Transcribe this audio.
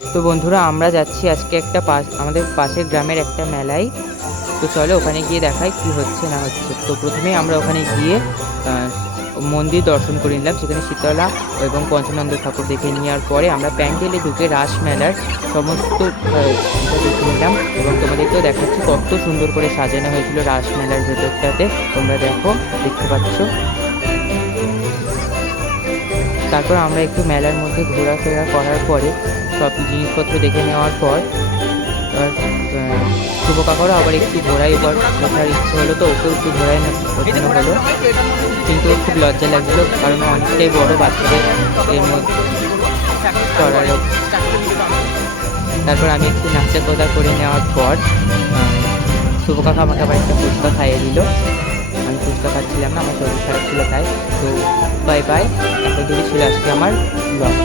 তো বন্ধুরা, আমরা যাচ্ছি আজকে একটা আমাদের পাশের গ্রামের একটা মেলায়। তো চলো ওখানে গিয়ে দেখাই কি হচ্ছে না হচ্ছে। তো প্রথমেই আমরা ওখানে গিয়ে মন্দির দর্শন করে নিলাম, সেখানে শীতলা এবং পঞ্চানন্দ ঠাকুর দেখে নেওয়ার পরে আমরা প্যান্ডেলে ঢুকে রাস মেলার সমস্ত এটা দেখে নিলাম এবং তোমাদেরকেও দেখাচ্ছি কত সুন্দর করে সাজানো হয়েছিল রাস মেলার ভেতরটাতে। তোমরা দেখতে পাচ্ছ। তারপর আমরা একটু মেলার মধ্যে ঘোরাফেরা করার পরে সব জিনিসপত্র দেখে নেওয়ার পর শুভ কাকারও আবার একটু ঘোরায় এবার ওঠার ইচ্ছে হলো, তো ওকেও একটু ঘোরায় না ওঠানো হলো। কিন্তু খুব লজ্জা লাগছিলো, কারণ অনেকটাই বড়, বাচ্চাদের এর মধ্যে চড়ালো। তারপর আমি একটু নাচা গোদা করে নেওয়ার পর শুভ কাকা আমাকে আবার একটা ফুচকা খাইয়ে দিল। আমি ফুচকা খাচ্ছিলাম না, আমার শরীর খারাপ ছিল তাই। তো বাই বাই, এত দূরে ছিল আজকে আমার ব্লগ।